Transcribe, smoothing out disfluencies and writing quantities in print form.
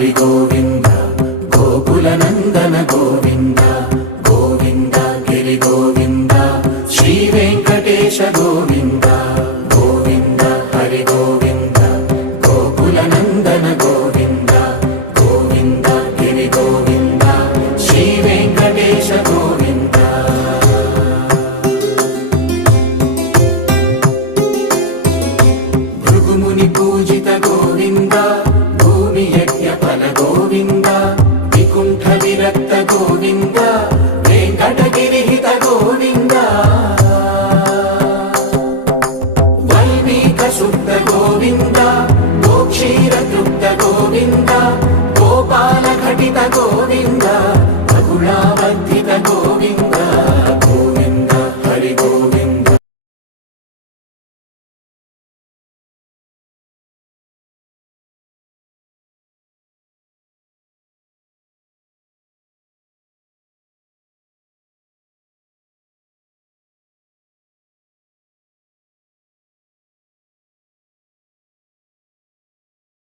హరి గోవింద గోకుల నందన గోవింద గోవింద గిరి గోవింద శ్రీ వెంకటేశ గోవింద గోవింద హరి గోవింద గోకుల నందన గోవింద గోవింద గిరి గోవింద శ్రీ వెంకటేశ గోవింద భృగుముని పూజిత గోవింద భూమి యజ్ఞ ఫల గోవింద వికుంఠ విరక్త గోవింద వెంకటగిరిహిత గోవింద వైదిక శుద్ధ గోవింద గోక్షీర తృప్త గోవింద గోపాల ఘటిత గోవింద